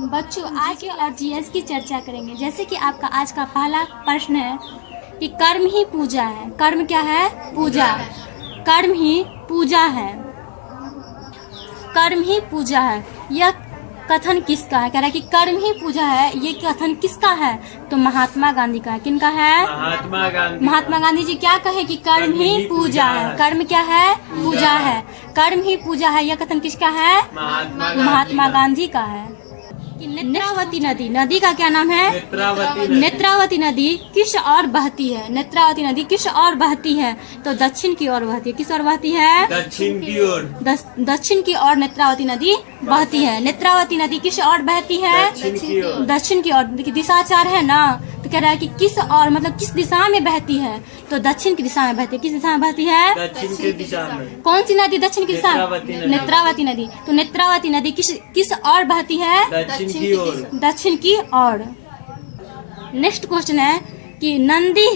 बच्चों आज और जीएस की चर्चा करेंगे। जैसे कि आपका आज का पहला प्रश्न है कि कर्म ही पूजा है। कर्म क्या है? पूजा। कर्म ही पूजा है। कर्म ही पूजा है। यह कथन किसका है? कह रहा है कि कर्म ही पूजा है। ये कथन किसका है? तो महात्मा गांधी का है। किनका है? महात्मा गांधी जी क्या कहे कि कर्म ही पूजा है। कर्म क्या है? पूजा है। कर्म ही पूजा है। यह कथन किसका है? महात्मा गांधी का है। नेत्रावती नदी, नदी का क्या नाम है? नेत्रावती नदी किस ओर बहती है? नेत्रावती नदी किस ओर बहती है? तो दक्षिण की ओर बहती है। किस ओर बहती है? दक्षिण की ओर। दक्षिण की ओर नेत्रावती नदी बहती है। नेत्रावती नदी किस ओर बहती है? दक्षिण की ओर। दिशा चार है ना, तो कह रहा है कि किस ओर, मतलब किस दिशा में बहती है? तो दक्षिण की दिशा में बहती है। किस दिशा में बहती है? दक्षिण की दिशा में। कौन सी नदी दक्षिण की दिशा? नेत्रावती नदी। तो नेत्रावती नदी किस ओर बहती है? दक्षिण की ओर। नेक्स्ट क्वेश्चन है कि नंदी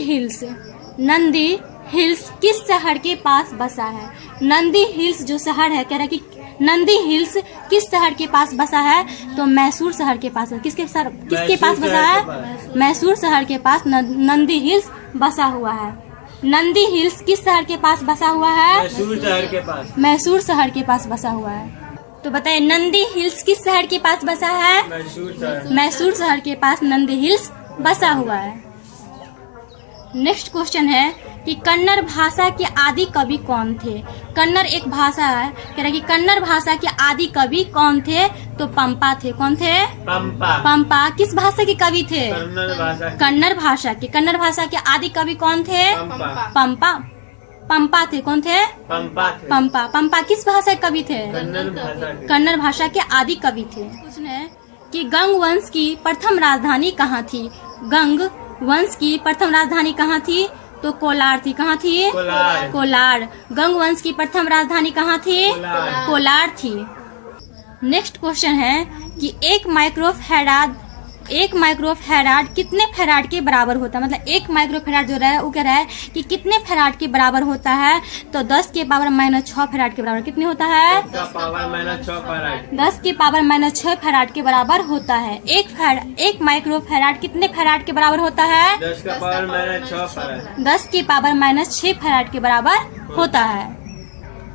हिल्स किस शहर के पास बसा है? नंदी हिल्स जो शहर है, कह रहा है कि नंदी हिल्स किस शहर के पास बसा है? तो मैसूर शहर के पास। किसके पास बसा है? मैसूर शहर के पास नंदी हिल्स बसा हुआ है। नंदी हिल्स किस शहर के पास बसा हुआ है? मैसूर शहर के पास। मैसूर शहर के पास बसा हुआ है। तो बताइए नंदी हिल्स किस शहर के पास बसा है? मैसूर शहर के पास नंदी हिल्स बसा हुआ है। नेक्स्ट क्वेश्चन है कि कन्नड़ भाषा के आदि कवि कौन थे? कन्नड़ एक भाषा है, कह रहा है कि कन्नड़ भाषा के आदि कवि कौन थे? तो पंपा थे। कौन थे? पंपा। किस भाषा के कवि थे? कन्नड़ भाषा के। कन्नड़ भाषा के आदि कवि कौन थे? पंपा थे। कौन थे? पंपा। पंपा किस भाषा के कवि थे? कन्नड़ भाषा के आदि कवि थे। क्वेश्चन है कि गंग वंश की प्रथम राजधानी कहाँ थी? गंग वंश की प्रथम राजधानी कहाँ थी? तो कोलार थी। कहाँ थी? कोलार। गंग वंश की प्रथम राजधानी कहाँ थी? कोलार थी। नेक्स्ट क्वेश्चन है कि एक माइक्रोफैराड कितने फैराड के बराबर होता है? मतलब एक माइक्रोफैराड जो है वो कह रहा है कि कितने फैराड के बराबर होता है? तो 10 के पावर -6 फैराड के बराबर। कितने होता है? 10 के पावर -6 फैराड के बराबर होता है। एक माइक्रोफैराड कितने फैराड के बराबर होता है? 10 के पावर -6 फैराड के बराबर होता है।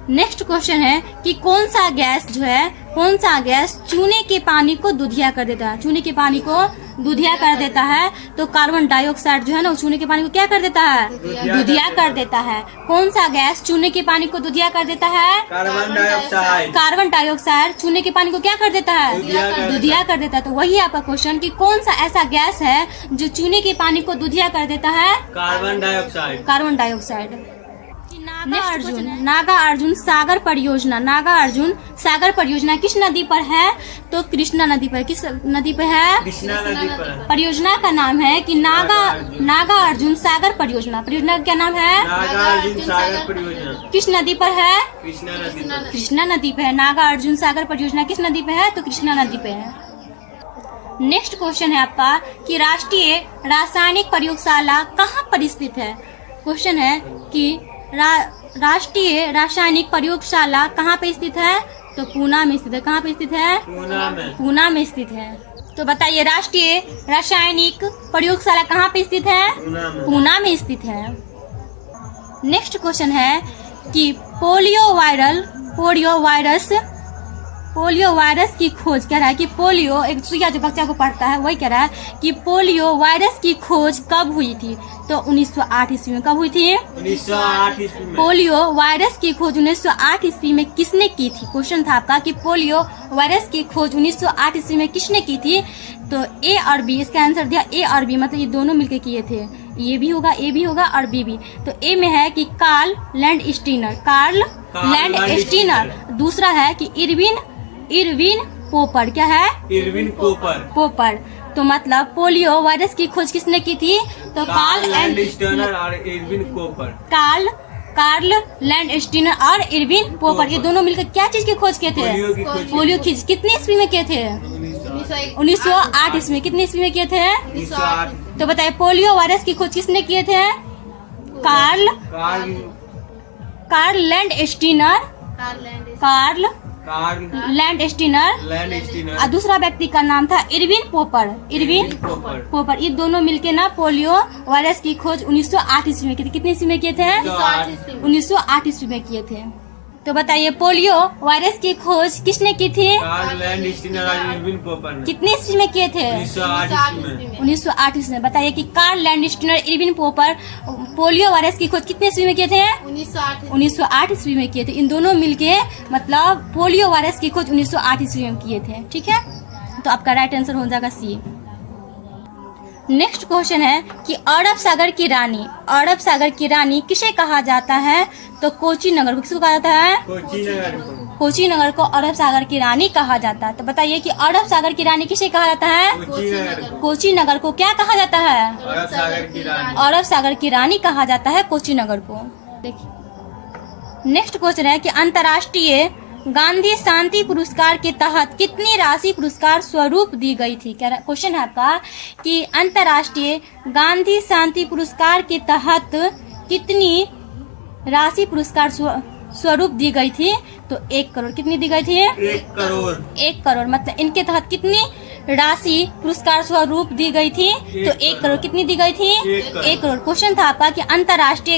नेक्स्ट क्वेश्चन है कि कौन सा गैस चूने के पानी को दूधिया कर देता है? चूने के पानी को दूधिया कर देता है। तो कार्बन डाइऑक्साइड जो है ना, वो चूने के पानी को क्या कर देता है? दूधिया कर देता है। कौन सा गैस चूने के पानी को दूधिया कर देता है? कार्बन डाइऑक्साइड चूने के पानी को क्या कर देता है? दूधिया कर देता है। तो वही आपका क्वेश्चन कि कौन सा ऐसा गैस है जो चूने के पानी को दूधिया कर देता है? Carbon dioxide. Nagarjuna Sagar परियोजना किस नदी पर है? तो कृष्णा नदी पर। किस नदी पर है? कृष्णा नदी पर। परियोजना का नाम है कि नागा अर्जुन सागर परियोजना। परियोजना का क्या नाम है? नागा अर्जुन सागर परियोजना। किस नदी पर है? कृष्णा नदी पर है। नागा अर्जुन सागर परियोजना किस नदी पर है? तो कृष्णा नदी पर है। नेक्स्ट क्वेश्चन है आपका कि राष्ट्रीय रासायनिक प्रयोगशाला कहाँ पर स्थित है? क्वेश्चन है कि राष्ट्रीय रासायनिक प्रयोगशाला कहाँ पे स्थित है? तो पूना में स्थित है। कहाँ पे स्थित है? पूना में स्थित है। तो बताइए राष्ट्रीय रासायनिक प्रयोगशाला कहाँ पे स्थित है? पूना में स्थित है। नेक्स्ट क्वेश्चन है कि पोलियो वायरस की खोज, कह रहा है कि पोलियो एक सुइया जो बच्चा को पढ़ता है वही कह रहा है कि पोलियो वायरस की खोज कब हुई थी? तो 1908 ईस्वी में। कब हुई थी? 1908 ईस्वी में। पोलियो वायरस की खोज 1908 ईस्वी में किसने की थी? क्वेश्चन था आपका कि पोलियो वायरस की खोज 1908 ईस्वी में किसने की थी? तो ए और बी, इसका आंसर दिया ए और बी, मतलब ये दोनों मिलकर किए थे। ये भी होगा, ए भी होगा और बी भी। तो ए में है कि कार्ल लैंडस्टीनर। दूसरा है कि इरविन पोपर। क्या है? इरविन पोपर। तो मतलब पोलियो वायरस की खोज किसने की थी? तो कार्ल लैंडस्टीनर और इरविन पोपर। कार्ल लैंडस्टीनर और इरविन पोपर ये दोनों मिलकर क्या चीज की खोज किए थे? पोलियो की। कितने ईस्वी में किए थे? 1908 ईस्वी में। कितने ईस्वी में किए थे? 1908। तो बताइए पोलियो वायरस की खोज किसने किए थे? कार्ल लैंडस्टीनर लैंड स्टीनर और दूसरा व्यक्ति का नाम था इरविन पोपर। ये दोनों मिलके ना पोलियो वायरस की खोज 1908 ईस्वी में की थी। कितनी ईस्वी में किए थे? 1908 ईस्वी में किए थे। तो बताइए पोलियो वायरस की खोज किसने की थी? कितने ईस्वी में किए थे? 1908 ईस्वी में। बताइए कि कार्ल लैंडस्टीनर इरविन पोपर पोलियो वायरस की खोज कितने ईस्वी में किए थे? 1908 ईस्वी में किए थे। इन दोनों मिलके मतलब पोलियो वायरस की खोज 1908 ईस्वी में किए थे। ठीक है, तो आपका राइट आंसर हो जाएगा सी। नेक्स्ट क्वेश्चन है कि अरब सागर की रानी किसे कहा जाता है? तो कोची नगर को किसको कहा जाता है? कोची नगर को अरब सागर की रानी कहा जाता है। तो बताइए कि अरब सागर की रानी किसे कहा जाता है? कोची नगर को क्या कहा जाता है? अरब सागर की रानी कहा जाता है कोची नगर को। देखिए नेक्स्ट क्वेश्चन है कि अंतर्राष्ट्रीय गांधी शांति पुरस्कार के तहत कितनी राशि पुरस्कार स्वरूप दी गई थी? क्या क्वेश्चन है आपका कि अंतर्राष्ट्रीय गांधी शांति पुरस्कार के तहत कितनी राशि पुरस्कार स्वरूप दी गई थी? तो 1 करोड़। कितनी दी गई थी? 1 करोड़। मतलब इनके तहत कितनी राशि पुरस्कार स्वरूप दी गई थी? तो 1 करोड़। कितनी दी गई थी? 1 करोड़। क्वेश्चन था आपका कि अंतर्राष्ट्रीय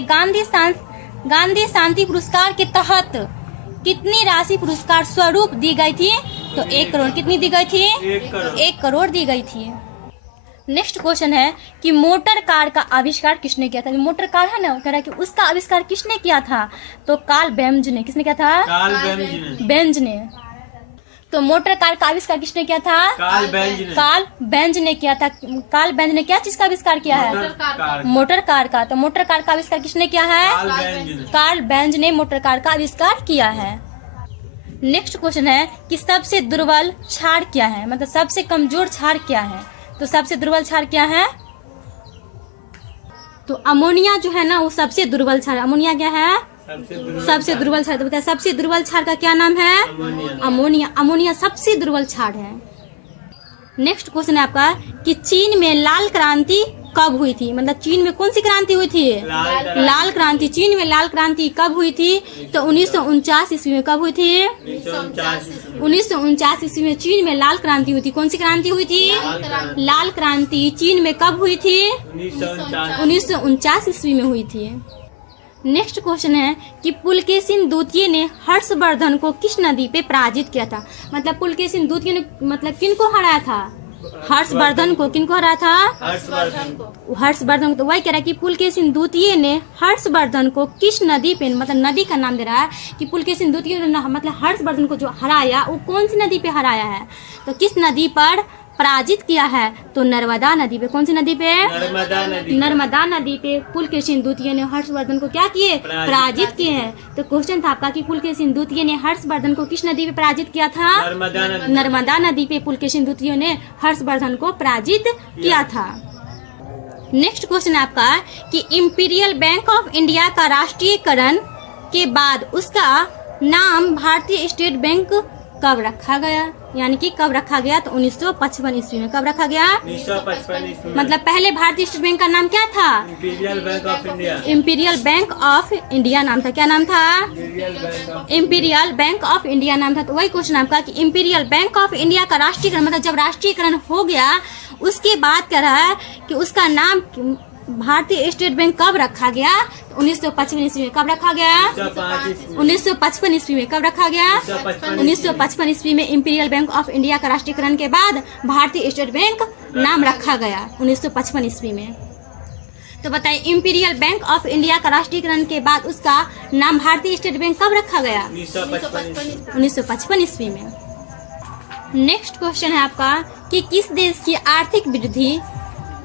गांधी शांति पुरस्कार के तहत कितनी राशि पुरस्कार स्वरूप दी गई थी? तो 1 करोड़। कितनी दी गई थी? 1 करोड़ दी गई थी। नेक्स्ट क्वेश्चन है कि मोटर कार का आविष्कार किसने किया था? मोटर कार है ना, कह रहा है कि उसका आविष्कार किसने किया था? तो कार्ल बेंज ने। किसने किया था? बेंज ने। तो मोटर कार का आविष्कार किसने किया था? कार्ल बेंज ने किया था। कार्ल बेंज ने क्या चीज का आविष्कार किया है? मोटर कार का। तो मोटर कार का आविष्कार किसने किया है? कार्ल बेंज ने मोटर कार का आविष्कार किया है। नेक्स्ट क्वेश्चन है कि सबसे दुर्बल क्षार क्या है? मतलब सबसे कमजोर क्षार क्या है? तो सबसे दुर्बल क्षार क्या है? तो अमोनिया जो है ना वो सबसे दुर्बल क्षार। अमोनिया क्या है? सबसे दुर्बल क्षार। तो बताया सबसे दुर्बल क्षार का क्या नाम है? अमोनिया। अमोनिया सबसे दुर्बल क्षार है। नेक्स्ट क्वेश्चन है आपका कि चीन में लाल क्रांति कब हुई थी? मतलब चीन में कौन सी क्रांति हुई थी? लाल क्रांति। चीन में लाल क्रांति कब हुई थी? तो 1949 ईस्वी में। कब हुई थी? 1949 ईस्वी में चीन में लाल क्रांति हुई थी। कौन सी क्रांति हुई थी? लाल क्रांति चीन में कब हुई थी? 1949 ईस्वी में हुई थी। नेक्स्ट क्वेश्चन है कि पुलकेशिन द्वितीय ने हर्षवर्धन को किस नदी पे पराजित किया था? मतलब पुलकेशिन द्वितीय ने मतलब किन को हराया था? हर्षवर्धन को। किन को हराया था? हर्षवर्धन को। तो वही कह रहा है कि पुलकेशिन द्वितीय ने हर्षवर्धन को किस नदी पे, मतलब नदी का नाम दे रहा है कि पुलकेशिन द्वितीय ने मतलब हर्षवर्धन को जो हराया वो कौन सी नदी पे हराया है? तो किस नदी पर पराजित किया है? तो नर्मदा नदी पे। कौन सी नदी पे? नर्मदा नदी पे पुलकेशिन द्वितीय ने हर्षवर्धन को क्या किए? पराजित किए हैं। तो क्वेश्चन था आपका कि पुलकेशिन द्वितीय ने हर्षवर्धन को किस नदी पे पराजित किया था? नर्मदा नदी पे पुलकेशिन द्वितीय ने हर्षवर्धन को पराजित किया था। नेक्स्ट क्वेश्चन है आपका कि इंपीरियल बैंक ऑफ इंडिया का राष्ट्रीयकरण के बाद उसका नाम भारतीय स्टेट बैंक कब रखा गया? यानी कि कब रखा गया? तो 1955 ईस्वी में। कब रखा गया? 1955 ईस्वी में। मतलब पहले भारतीय स्टेट बैंक का नाम क्या था? Imperial bank of India. Imperial bank of India नाम था। क्या नाम था? इंपीरियल बैंक ऑफ इंडिया नाम था। तो वही क्वेश्चन आपका कि इंपीरियल बैंक ऑफ इंडिया का राष्ट्रीयकरण मतलब जब राष्ट्रीयकरण हो गया उसके बाद कह रहा है कि उसका नाम भारतीय स्टेट बैंक कब रखा गया? 1955 ईस्वी में। कब रखा गया? 1955 ईस्वी में। कब रखा गया? 1955 ईस्वी में इंपीरियल बैंक ऑफ इंडिया का राष्ट्रीयकरण के बाद भारतीय स्टेट बैंक नाम रखा गया 1955 ईस्वी में। तो बताइए इंपीरियल बैंक ऑफ इंडिया का राष्ट्रीयकरण के बाद उसका नाम भारतीय स्टेट बैंक कब रखा गया? 1955 ईस्वी में। नेक्स्ट क्वेश्चन है आपका कि किस देश की आर्थिक वृद्धि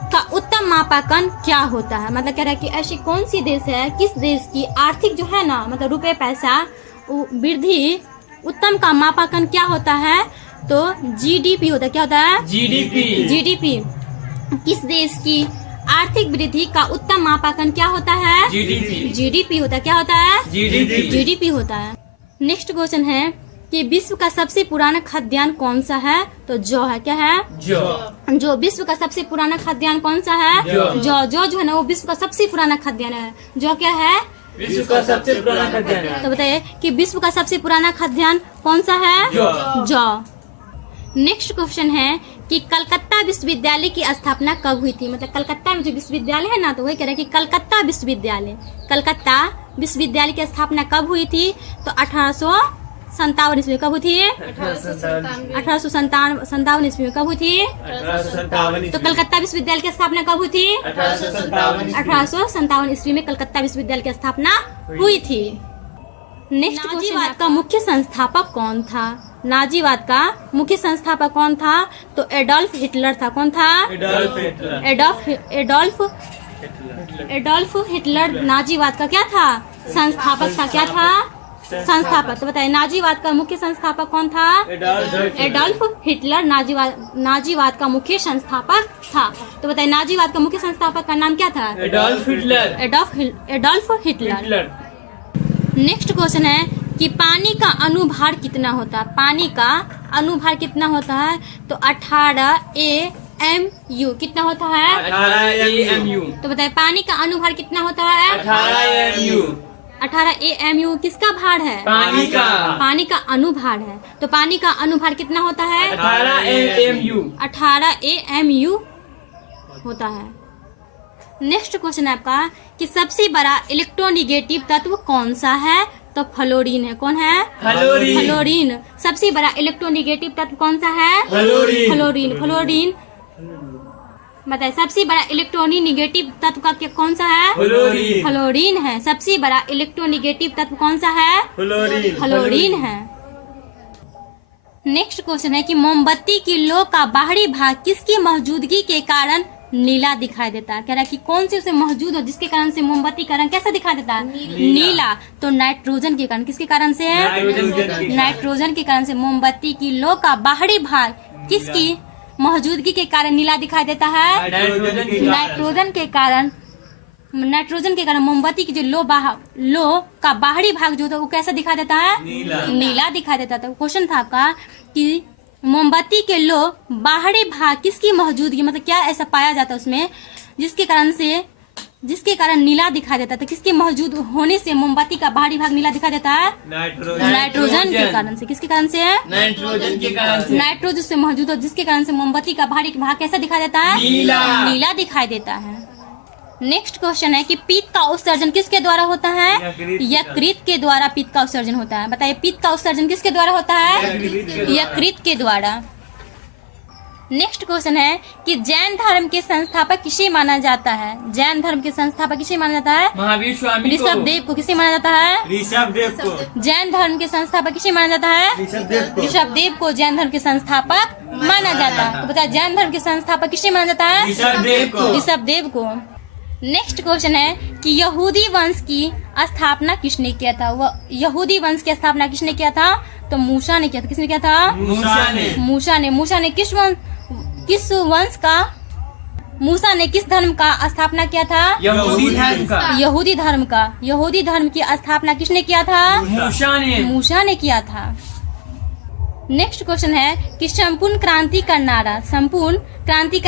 का उत्तम मापांकन क्या होता है? मतलब कह रहा है कि ऐसी कौन सी देश है, किस देश की आर्थिक जो है ना मतलब रुपए पैसा वृद्धि उत्तम का मापांकन क्या होता है? तो जीडीपी होता है। क्या होता है? जीडीपी। किस देश की आर्थिक वृद्धि का उत्तम मापांकन क्या होता है? जीडीपी होता है। क्या होता है? जीडीपी होता है। नेक्स्ट क्वेश्चन है कि विश्व का सबसे पुराना खाद्यान्न कौन सा है? तो जौ है। क्या है? जो। विश्व का सबसे पुराना खाद्यान्न कौन सा है? जौ। जो है ना वो विश्व का सबसे पुराना खाद्यान्न है। जौ क्या है? विश्व का सबसे पुराना खाद्यान्न। तो बताइए कि विश्व का सबसे पुराना खाद्यान्न कौन सा है? जौ। नेक्स्ट क्वेश्चन है कि कलकत्ता विश्वविद्यालय की स्थापना कब हुई थी? मतलब कलकत्ता में जो विश्वविद्यालय है ना, तो वही कह रहे हैं कि कलकत्ता विश्वविद्यालय की स्थापना कब हुई थी? तो 1857 ईस्वी में। कब हुई थी? 1857 ईस्वी में। कब हुई थी? 1857। तो कलकत्ता विश्वविद्यालय की स्थापना कब हुई थी? 1857 ईस्वी में कलकत्ता विश्वविद्यालय की स्थापना हुई थी। नेक्स्ट, नाजीवाद का मुख्य संस्थापक कौन था? नाजीवाद का मुख्य संस्थापक कौन था? तो एडोल्फ हिटलर था। कौन था? एडोल्फ हिटलर नाजीवाद का क्या था? संस्थापक था। क्या था? संस्थापक। तो बताइए नाजीवाद का मुख्य संस्थापक कौन था? एडोल्फ हिटलर नाजीवाद का मुख्य संस्थापक था। तो बताइए नाजीवाद का मुख्य संस्थापक का नाम क्या था? Adolf Hitler. नेक्स्ट क्वेश्चन है कि पानी का अनुभार कितना होता है? पानी का अनुभार कितना होता है? तो 18 AMU। कितना होता है? 18 AMU। तो बताइए पानी का अनुभार कितना होता है? 18 AMU। 18 AMU किसका भार है? पानी का अनुभार है। तो पानी का अनुभार कितना होता है? 18 AMU। 18 AMU होता है। नेक्स्ट क्वेश्चन है आपका कि सबसे बड़ा इलेक्ट्रोनिगेटिव तत्व कौन सा है? तो फ्लोरीन है। कौन है? फ्लोरीन। सबसे बड़ा इलेक्ट्रोनिगेटिव तत्व कौन सा है? फ्लोरीन। बताइए सबसे बड़ा इलेक्ट्रोनिगेटिव तत्व का कौन सा है? फ्लोरीन है। सबसे बड़ा इलेक्ट्रोनिगेटिव तत्व कौन सा है? फ्लोरीन है। नेक्स्ट क्वेश्चन है कि मोमबत्ती की लो का बाहरी भाग किसकी मौजूदगी के कारण नीला दिखाई देता है? कह रहा है कि कौन सी उसे मौजूद हो जिसके कारण से मोमबत्ती का रंग कैसा दिखाई देता है? नीला। तो नाइट्रोजन के कारण। किसके कारण से? नाइट्रोजन के कारण से मोमबत्ती की लो का बाहरी भाग किसकी मौजूदगी के कारण नीला दिखाई देता है? नाइट्रोजन के कारण मोमबत्ती की जो लो का बाहरी भाग जो था वो कैसा दिखाई देता है? नीला दिखाई देता था। क्वेश्चन था आपका कि मोमबत्ती के लो बाहरी भाग किसकी मौजूदगी, मतलब क्या ऐसा पाया जाता है उसमें जिसके कारण नीला दिखाई देता था? किसके मौजूद होने से मोमबत्ती का बाहरी भाग नीला दिखाई देता है? नाइट्रोजन के कारण से। किसके कारण से? नाइट्रोजन के कारण से। नाइट्रोजन से मौजूद हो जिसके कारण से मोमबत्ती का बाहरी भाग कैसा दिखाई देता है? नीला दिखाई देता है। नेक्स्ट क्वेश्चन है कि पित्त का उत्सर्जन किसके द्वारा होता है? यकृत के द्वारा पित्त का उत्सर्जन होता है। बताइए पित्त का उत्सर्जन किसके द्वारा होता है? यकृत के द्वारा। नेक्स्ट क्वेश्चन है कि जैन धर्म के संस्थापक किसे माना जाता है? जैन धर्म के संस्थापक किसे माना जाता है? महावीर स्वामी को। ऋषभदेव को। किसे माना जाता है? ऋषभदेव को। जैन धर्म के संस्थापक किसे माना जाता है? ऋषभदेव को जैन धर्म के संस्थापक माना जाता है। तो बताइए जैन धर्म के संस्थापक किसे माना जाता है? ऋषभदेव को। नेक्स्ट क्वेश्चन है कि यहूदी वंश की स्थापना किसने किया था? यहूदी वंश की स्थापना किसने किया था? तो मूसा ने किया था। किसने किया था? मूसा ने मूसा ने किस धर्म का स्थापना किया था? यहूदी धर्म की स्थापना किसने किया था? मूसा ने किया था। नेक्स्ट क्वेश्चन है कि संपूर्ण क्रांति का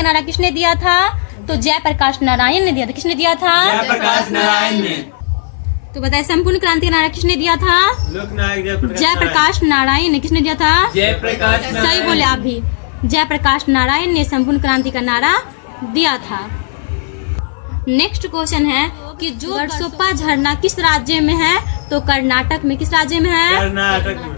नारा किसने दिया था? तो जयप्रकाश नारायण ने दिया था। किसने दिया था? जयप्रकाश नारायण ने। तो बताइए संपूर्ण क्रांति का नारा किसने दिया था? जयप्रकाश नारायण ने। किसने दिया था? जयप्रकाश। सही बोले आप भी। जयप्रकाश नारायण ने संपूर्ण क्रांति का नारा दिया था। नेक्स्ट क्वेश्चन है कि जो गढ़सोप्पा झरना किस राज्य में है? तो कर्नाटक में। किस राज्य में है? कर्नाटक में।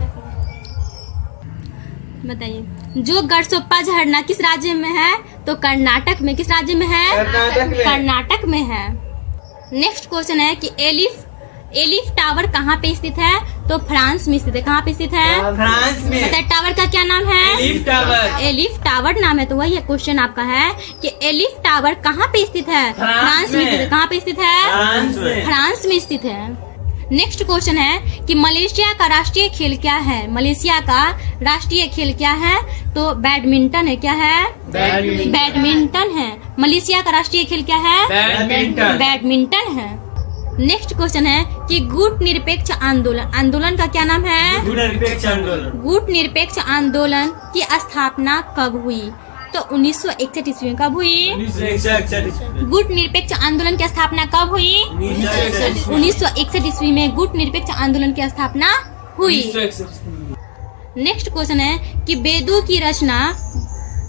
बताइए जो गढ़सोप्पा झरना किस राज्य में है? तो कर्नाटक में। किस राज्य में है? कर्नाटक में है। नेक्स्ट क्वेश्चन है कि एलिफ टावर कहाँ पे स्थित है? तो फ्रांस में स्थित है। कहाँ पे स्थित है? फ्रांस में। बताइए टावर का क्या नाम है? एलिफ टावर नाम है। तो वही क्वेश्चन आपका है कि एलिफ टावर कहाँ पे स्थित है? फ्रांस में स्थित है। कहाँ पे स्थित है? फ्रांस में स्थित है। नेक्स्ट क्वेश्चन है कि मलेशिया का राष्ट्रीय खेल क्या है? मलेशिया का राष्ट्रीय खेल क्या है? तो बैडमिंटन है। क्या है? बैडमिंटन है। मलेशिया का राष्ट्रीय खेल क्या है? बैडमिंटन है। नेक्स्ट क्वेश्चन है कि गुट निरपेक्ष आंदोलन का क्या नाम है? गुट निरपेक्ष आंदोलन की स्थापना कब हुई? तो 1961 ईस्वी में कब हुई? 1961 गुट निरपेक्ष आंदोलन की स्थापना कब हुई? 1961 ईस्वी में गुट निरपेक्ष आंदोलन की स्थापना हुई। नेक्स्ट क्वेश्चन है कि वेदों की रचना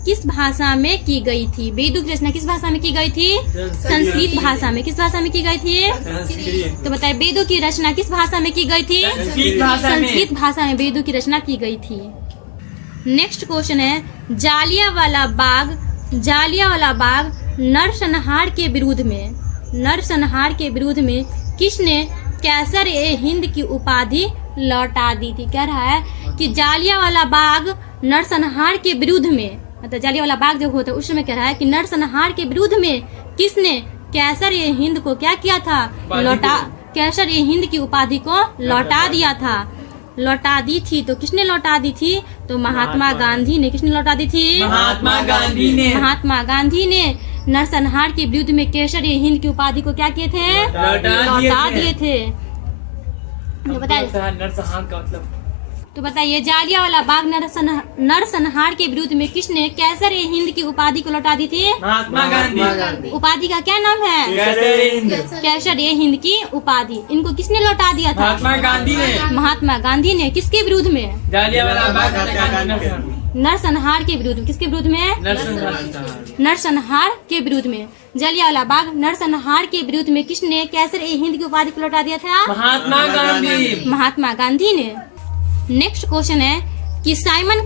किस भाषा में की गई थी? वेदों की रचना किस भाषा में की गई थी? संस्कृत भाषा में। किस भाषा में की गई थी? तो बताइए वेदों की रचना किस भाषा में की गई थी? संस्कृत भाषा में वेदों की रचना की गई थी। नेक्स्ट क्वेश्चन है जालियांवाला बाग नरसंहार के विरुद्ध में किसने कैसर-ए-हिंद की उपाधि लौटा दी थी? कह रहा है कि जालियांवाला बाग नरसंहार के विरुद्ध में, मतलब जालियांवाला बाग जब होता है उस समय कह रहा है कि नरसंहार के विरुद्ध में किसने कैसर-ए-हिंद को क्या किया था? कैसर-ए-हिंद की उपाधि को लौटा दिया था, लौटा दी थी। तो किसने लौटा दी थी? तो महात्मा गांधी ने। किसने लौटा दी थी? महात्मा गांधी ने नरसंहार के विरुद्ध में कैसर-ए-हिंद की उपाधि को क्या किए थे? लौटा दिए थे। तो बताइए जालियांवाला बाग नरसंहार के विरुद्ध में किसने कैसर-ए-हिंद की उपाधि को लौटा दी थी? महात्मा गांधी। उपाधि का क्या नाम है? कैसर-ए-हिंद की उपाधि। इनको किसने लौटा दिया था? महात्मा गांधी ने। किसके विरुद्ध में? जालियांवाला बाग नरसंहार के विरुद्ध में। किसके विरुद्ध में? नरसंहार के विरुद्ध में। जालियांवाला बाग नरसंहार के विरुद्ध में किसने कैसर-ए-हिंद की उपाधि को लौटा दिया था? महात्मा गांधी ने। नेक्स्ट क्वेश्चन है कि साइमन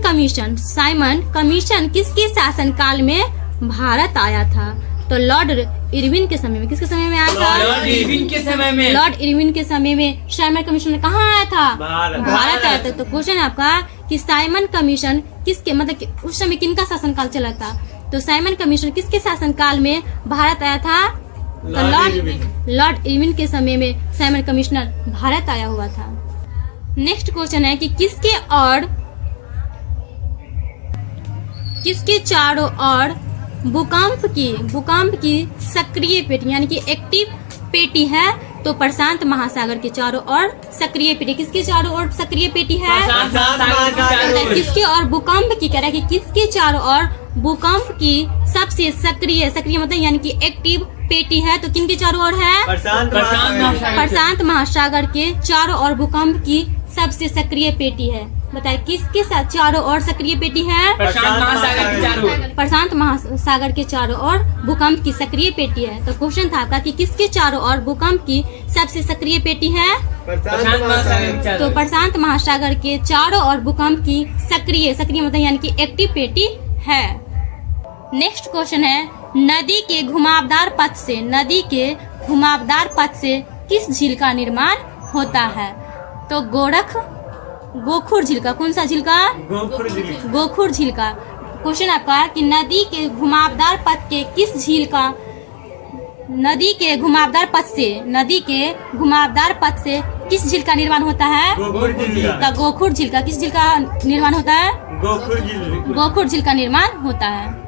कमीशन किसके शासनकाल में भारत आया था? तो लॉर्ड इरविन के समय में। किसके समय में आया था? लॉर्ड इरविन के समय में साइमन कमीशन कहाँ आया था? भारत आया था। तो क्वेश्चन है आपका कि साइमन कमीशन किसके, मतलब कि उस समय किनका शासनकाल चला था? तो साइमन कमीशन किसके शासनकाल में भारत आया था? तो लॉर्ड इरविन के समय में साइमन कमिश्नर भारत आया हुआ था। नेक्स्ट क्वेश्चन है कि किसके चारों ओर भूकंप की सक्रिय पेटी यानी कि एक्टिव पेटी है? तो प्रशांत महासागर के चारों ओर सक्रिय पेटी। किसके चारों ओर सक्रिय पेटी है? किसके और भूकंप की, कह रहा है कि किसके चारों ओर भूकंप की सबसे सक्रिय मतलब यानी कि एक्टिव पेटी है? तो किनके चारों ओर है? प्रशांत महासागर के चारों ओर भूकंप की सबसे सक्रिय पेटी है। बताइए किसके साथ चारों ओर सक्रिय पेटी है? प्रशांत महासागर के चारों ओर भूकंप की सक्रिय पेटी है। तो क्वेश्चन था आपका कि किसके चारों ओर भूकंप की सबसे सक्रिय पेटी है? तो प्रशांत महासागर के चारों ओर भूकंप की सक्रिय मतलब यानी कि एक्टिव पेटी है। नेक्स्ट क्वेश्चन है नदी के घुमावदार पथ से किस झील का निर्माण होता है? तो गोखुर झील का। कौन सा झील का? गोखुर झील का। क्वेश्चन आपका कि नदी के घुमावदार पथ के किस झील का, नदी के घुमावदार पथ से किस झील का निर्माण होता है? तो गोखुर झील का। किस झील का निर्माण होता है? गोखुर झील का निर्माण होता है।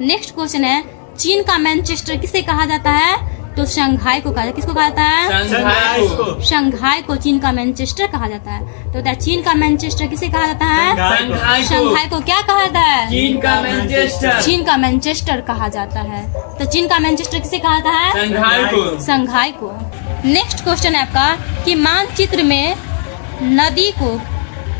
नेक्स्ट क्वेश्चन है चीन का मैनचेस्टर किसे कहा जाता है? तो शंघाई को कहा जाता है। किसको कहा जाता है? शंघाई को चीन का मैनचेस्टर कहा जाता है। तो चीन का मैनचेस्टर किसे कहा जाता है? शंघाई को क्या कहा जाता है? चीन का मैनचेस्टर कहा जाता है। तो चीन का मैनचेस्टर किसे कहा जाता है? शंघाई को। नेक्स्ट क्वेश्चन है आपका कि मानचित्र में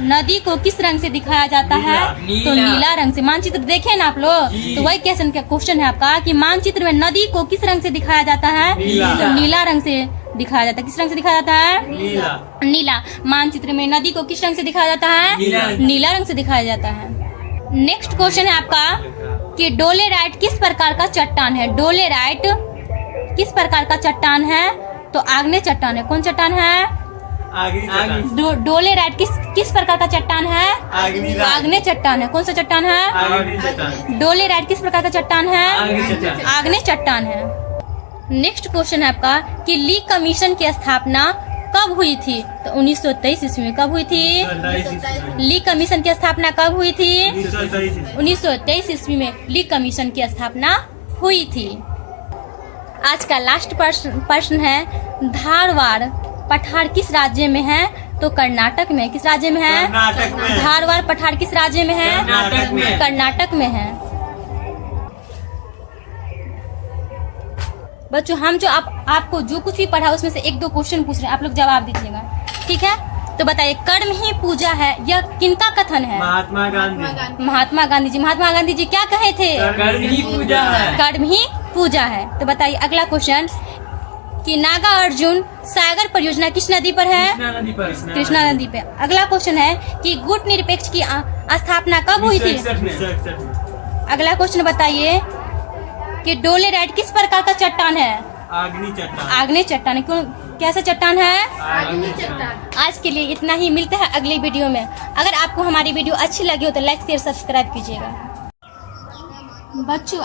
नदी को किस रंग से दिखाया जाता है? तो नीला रंग से। मानचित्र देखे ना आप लोग, तो वही क्वेश्चन है आपका कि मानचित्र में नदी को किस रंग से दिखाया जाता है? तो नीला रंग से दिखाया जाता है। किस रंग से दिखाया जाता है? नीला। मानचित्र में नदी को किस रंग से दिखाया जाता है? नीला रंग से दिखाया जाता है। नेक्स्ट क्वेश्चन है आपका कि डोलेराइट किस प्रकार का चट्टान है? डोलेराइट किस प्रकार का चट्टान है? तो आग्नेय चट्टान है। कौन चट्टान है? डोलेराइट किस प्रकार का चट्टान है? आग्नेय चट्टान है। कौन सा चट्टान है? डोलेराइट किस प्रकार का चट्टान है? आग्नेय चट्टान है। नेक्स्ट क्वेश्चन है आपका कि ली कमीशन की स्थापना कब हुई थी? तो 1923 ईस्वी में। कब हुई थी? ली कमीशन की स्थापना कब हुई थी? 1923 ईस्वी में ली कमीशन की स्थापना हुई थी। आज का लास्ट प्रश्न है धारवाड़ पठार किस राज्य में है? तो कर्नाटक में। किस राज्य में है? धारवाड़ पठार किस राज्य में है? कर्नाटक में है। बच्चों हम जो आपको जो कुछ भी पढ़ा उसमें से 1-2 क्वेश्चन पूछ रहे हैं, आप लोग जवाब दीजिएगा, ठीक है। तो बताइए, कर्म ही पूजा है, यह किनका कथन है? महात्मा गांधी। महात्मा गांधी जी। महात्मा गांधी जी क्या कहे थे? कर्म ही पूजा है। कर्म ही पूजा है। तो बताइए अगला क्वेश्चन कि नागा अर्जुन सागर परियोजना किस नदी पर है? कृष्णा नदी पर। कृष्णा नदी पे। अगला क्वेश्चन है कि गुट निरपेक्ष की स्थापना कब हुई थी? 1961 में। अगला क्वेश्चन बताइए कि डोलेराइट किस प्रकार का चट्टान है? आग्नेय चट्टान। आग्नेय चट्टान। क्यों, कैसा चट्टान है? आग्नेय चट्टान। आज के लिए इतना ही, मिलते हैं अगले वीडियो में। अगर आपको हमारी वीडियो अच्छी लगी हो तो लाइक शेयर सब्सक्राइब कीजिएगा। बच्चों